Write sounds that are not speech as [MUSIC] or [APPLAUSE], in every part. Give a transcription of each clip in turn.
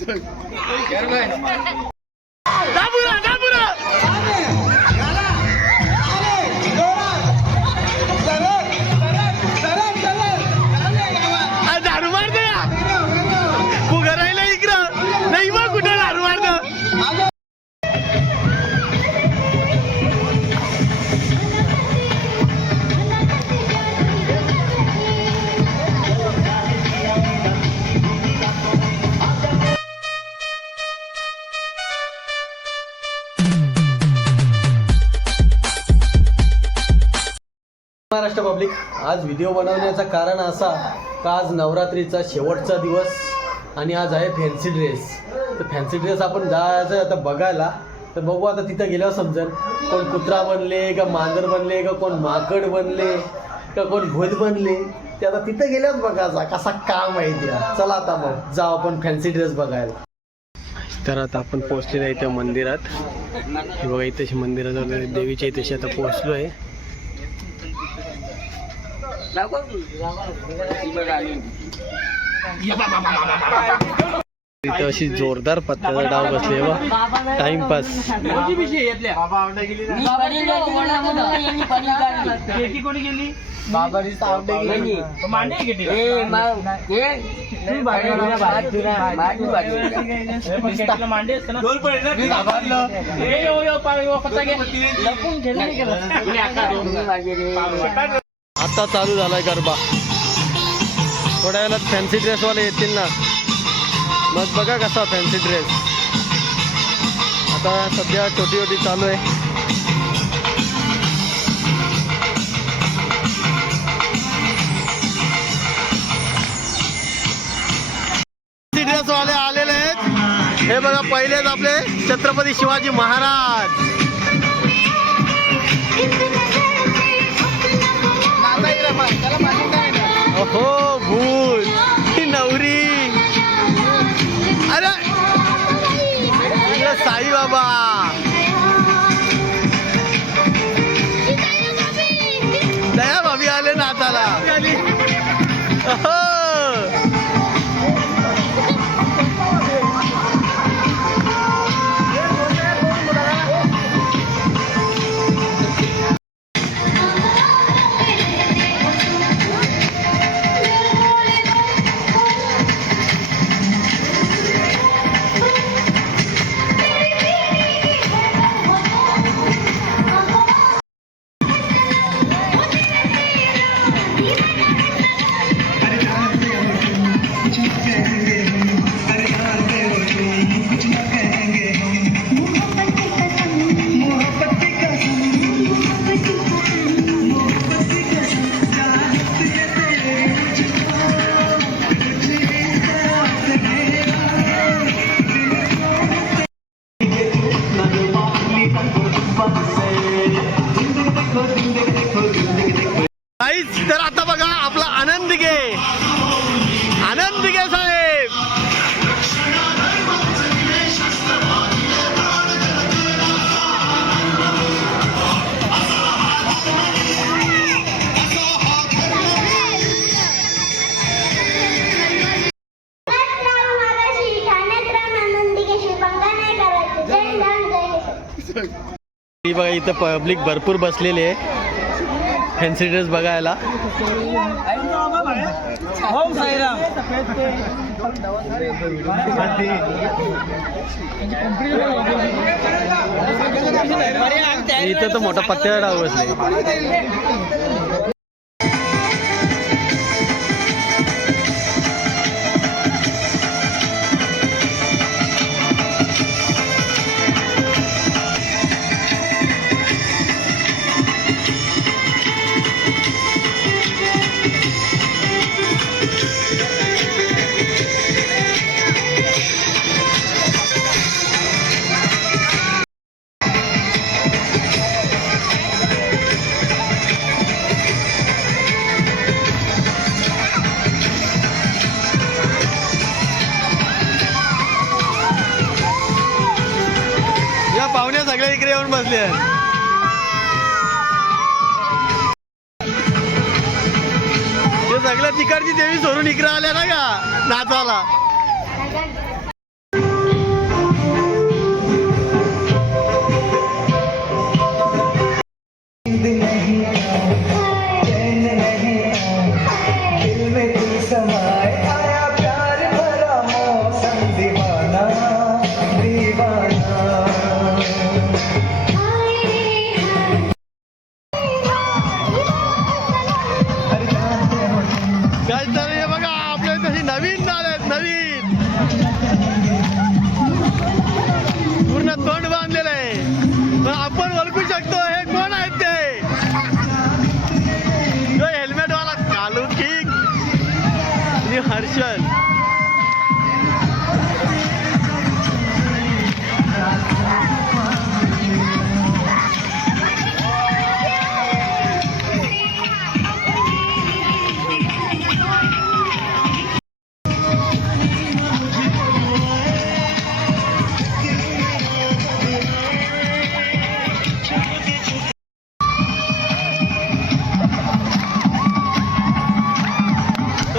[LAUGHS] 对，对对。महाराष्ट्र public आज video बनवण्याचं कारण असा का आज नवरात्रीचा शेवटचा दिवस आणि आज आहे फॅन्सी ड्रेस तर फॅन्सी ड्रेस आपण जायचं आता बघायला. तर बघू आता तिथं गेल्यावर समजेल कोण कुत्रा बनले का मांजर बनले का कोण माकड बनले का कोण भूत बनले. ते आता तिथं गेल्यावर बघायचा कसा काम आहे ते. चला आता मग जाऊ आपण फॅन्सी ड्रेस बघायला. तर आता आपण पोहोचलेलो आहे त्या मंदिरात. हे बघा इथे मंदिरात देवीच्या इथे आता पोहोचलो आहे इथं अशी जोरदार पत्त्याचा डाव बसले बा टाइमपास आता चालू झालाय गरबा. थोड्या वेळात फॅन्सी ड्रेसवाले येतील ना. मग बघा कसा फॅन्सी ड्रेस आता सध्या छोटी छोटी चालू आहे. फॅन्सी ड्रेसवाले आलेले आहेत. हे बघा पहिलेच आपले छत्रपती शिवाजी महाराज. हो भूत. ही नवरी. अरे. इकडे ही बघा इथं पब्लिक भरपूर बसलेली आहे. फॅन्सी ड्रेस बघायला. इथं तर मोठा पत्त्याचा डाव बसले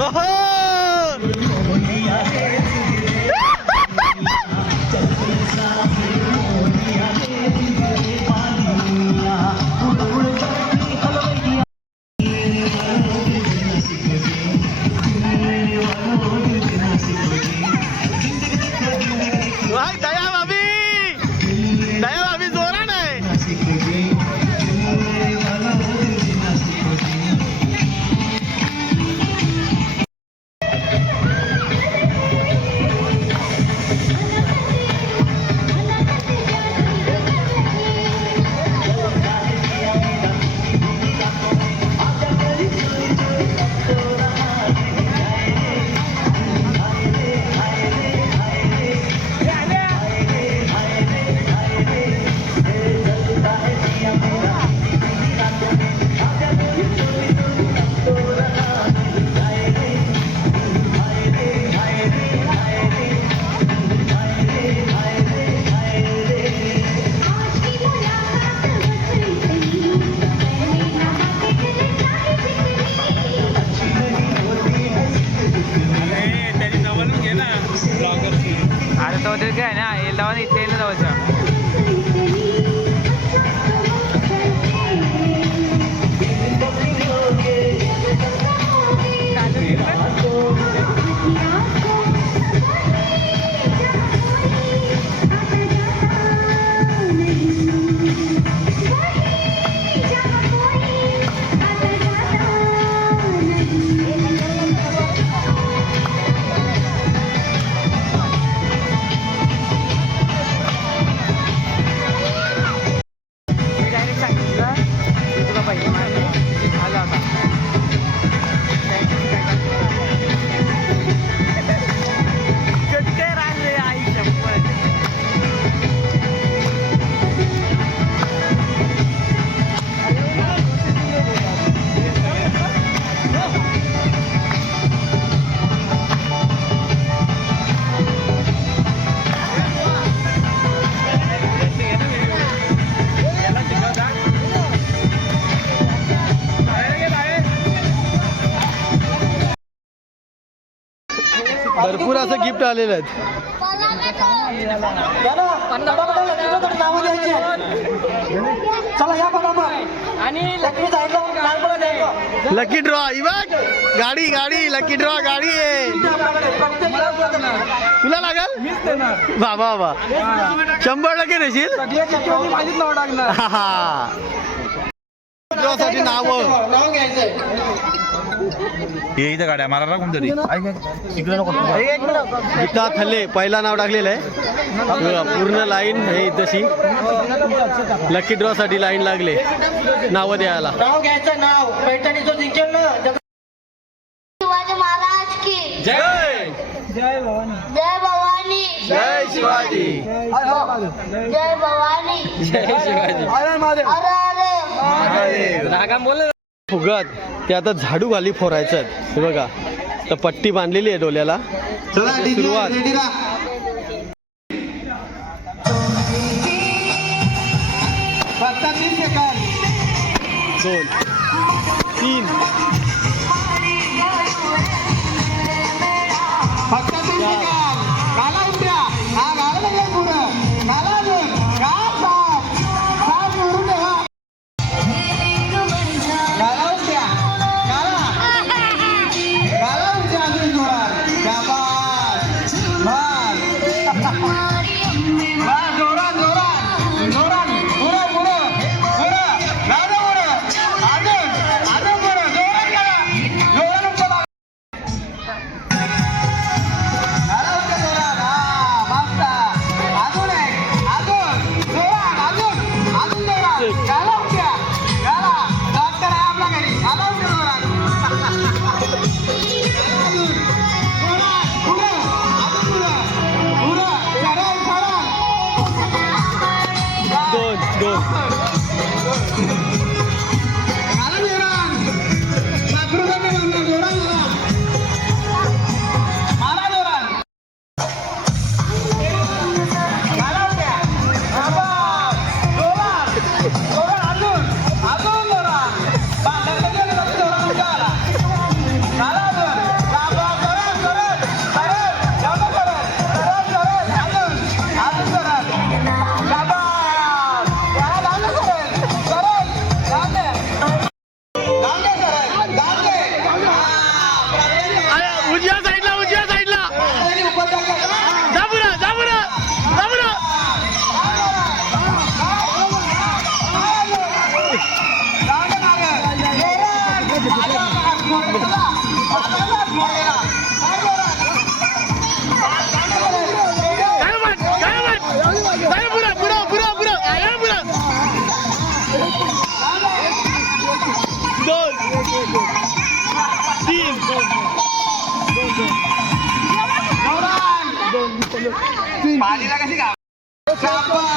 啊 [LAUGHS] 哈 गिफ्ट आलेलं आहेत. चला या आणि लकी ड्रॉ बघ गाडी गाडी लकी ड्रॉ गाडी आहे तुला लागल? मीच देणार. बाबा बाबा. शंभर टक्के टाकणार. हा, हा. ड्रॉ साठी नाव. नाव घ्यायचंय हे इथं गाड्या मारा कोणतरी. गीता थल्ले पहिला नाव टाकलेलं आहे. पूर्ण लाईन हे तशी लकी ड्रॉ साठी लाईन लागले. नावं द्यायला. नाव घ्यायचं नाव. पैठणी जो जिंकेल ना. त्याचं शिवाजी महाराज की. जय! जय भवानी. जय भवानी. जय शिवाजी. जय भवानी. जय शिवाजी. अरे अरे. फुगत ते आता झाडू खाली फोरायचं हे बघा तर पट्टी बांधलेली आहे डोल्याला. सुरुवात. दोन तीन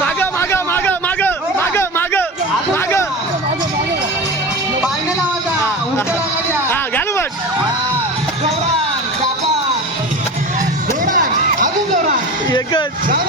मागा मागा मागा मागा good.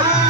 Bye.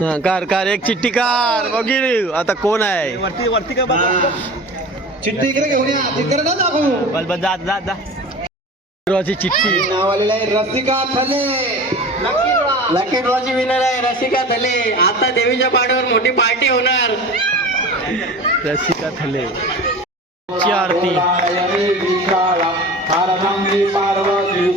कार कार एक चिट्टी कार वगैरे. आता कोण आहे? वरती वरती का चिट्टी इकडे घेऊन या. तिकडे ना बस बस जा चिट्टी नाव आलेलं आहे रसिका थले. लकी ड्रॉची विनर आहे रसिका थले. आता देवीच्या पाठीवर मोठी पार्टी होणार. रसिका थले. आरती. पार्वती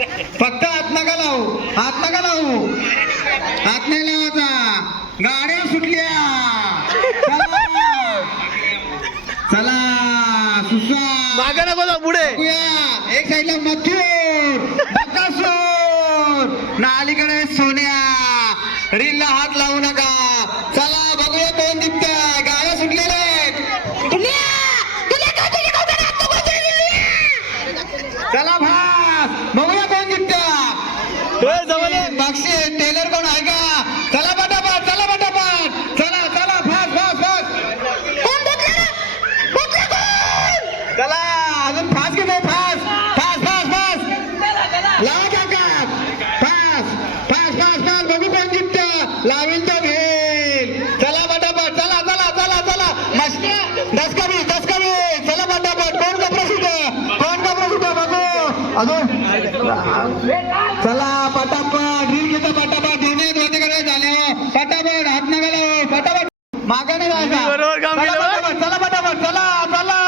फक्त हात नका लावू? हात नका लावू? हात नाही लावायचा गाड्या सुटल्या. चला. सुसाट मागे नको जाऊ पुढे. एक साईडला मथुर बकासूर. ना अलीकडे सोन्या. रीलला हात लावू नका चला बघूया कोण जिंकतंय गाड्या सुटलेल्या आहेत चला भास बघूया कोण जिंकत ए, जवळ ये. बक्षीस टेलर कोण आहे का चला पटापट चला पटापट चला चला फास फास फास चला अजून फास घेतोय फास फास फास फास लावा काका फास फास फास फास बघू कोण जिंकत लावेल तो घेईल चला पटापट चला चला चला चला मस्त दस कमी दस कमी चला पटापट कोण का प्रसिद्ध कोण का प्रसिद्ध बघू अजून चला पटापट रील घेतो पटापट दोन्ही दोन्हीकडे झाले हो. पटापट हात नका लावू पटापट मागाने जायचा बरोबर काम केलं चला बघ. पटापट, चला पटापट चला चला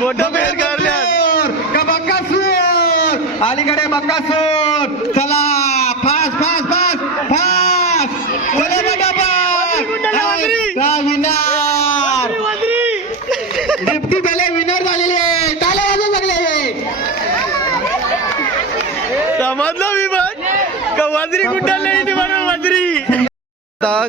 फोटो फेर करल्यात. बकासूर, का अलीकडे बकासूर चला फास फास फास फास. चला गुंडाला वाजरी. हा, विनर. डिप्टी पहिले विनर झालेले टाळे वाजवून लागले. समजलं मी पण? का वाजरी कुठं नाही म्हणून वाजरी आता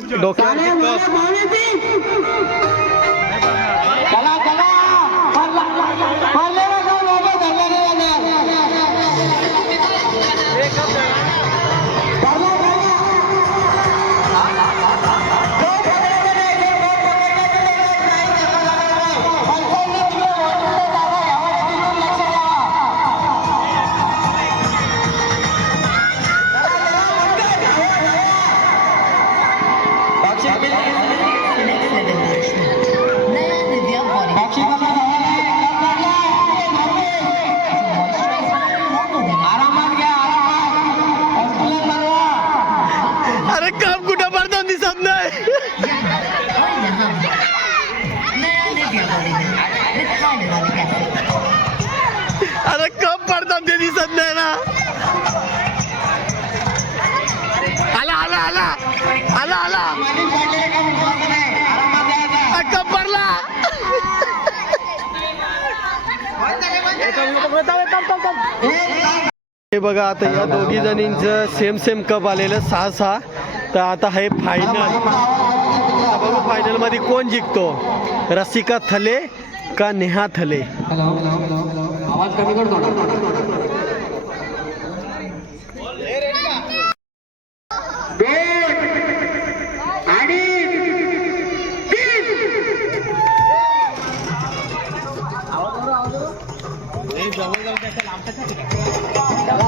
आरामात काम कप कुठं पडतो दिसत नाही. अरे कप पडतात ते दिसत नाही ना. आला आला आला. आला आला. कप पडला. हे बघा आता या दोघी जणींचं सेम सेम कप आलेलं सहा सहा तर आता हे फायनल बघू फायनलमध्ये कोण जिंकतो? रसिका थले का नेहा थले? आवाज कमी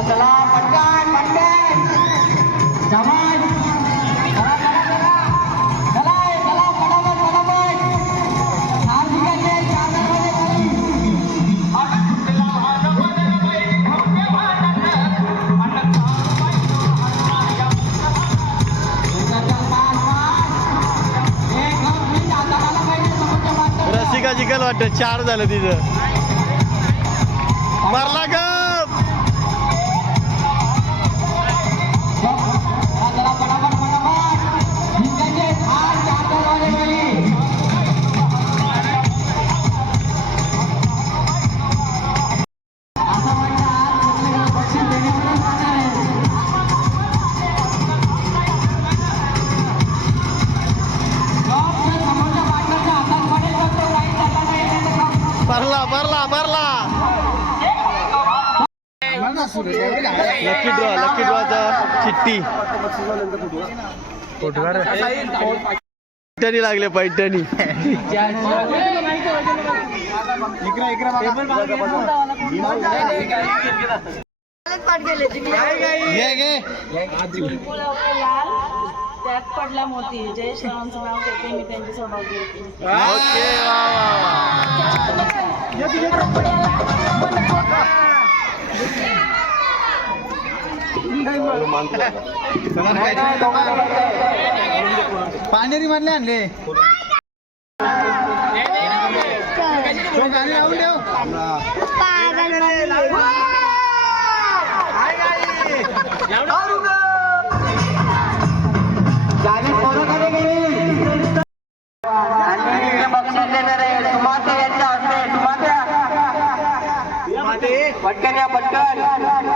चला. जिंकल वाटतं. चार झालं तिचं पैठणी लागले पैठणी. त्यात पडला मोती. जय श्रावणचं नाव घेते मी त्यांची सौभाग्य होती ओके वा वा वा. पाणेरी मधले आणले. हो, गाणी लावून ठेव. पटकन या पटकन.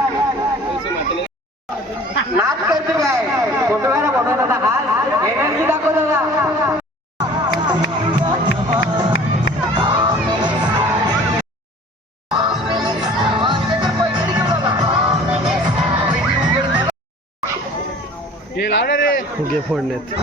फुगे फोडण्यात.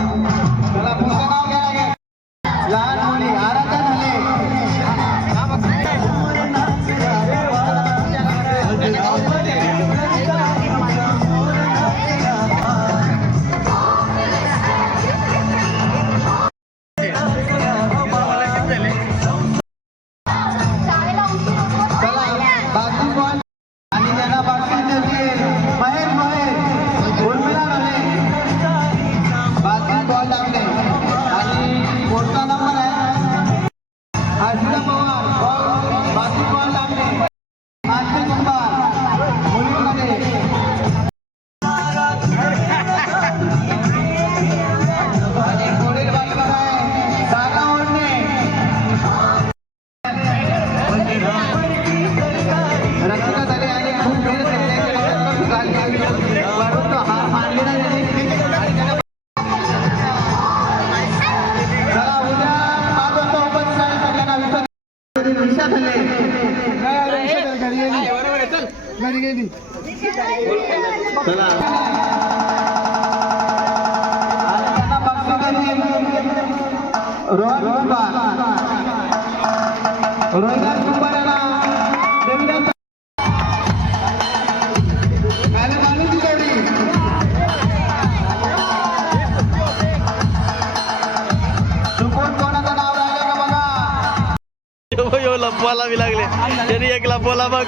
लपवायला बी लागले त्यांनी एक लपवला बघ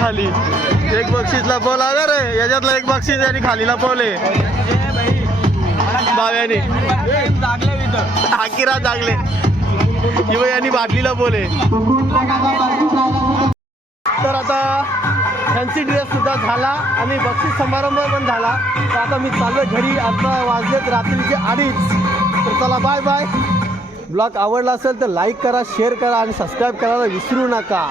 खाली एक बक्षीस लपवला रे याच्यातला एक बक्षीस यांनी खाली लपवले बाव्याने. आकिरा जागले. किंवा यांनी बाटली बोले. तर आता फॅन्सी ड्रेस सुद्धा झाला आणि बक्षीस समारंभ पण झाला. तर आता मी चाललो घरी. आता वाजलेत रात्रीचे अडीच. तर चला बाय बाय ब्लॉग आवडला असेल तर लाईक करा शेअर करा आणि सबस्क्राईब करायला विसरू नका.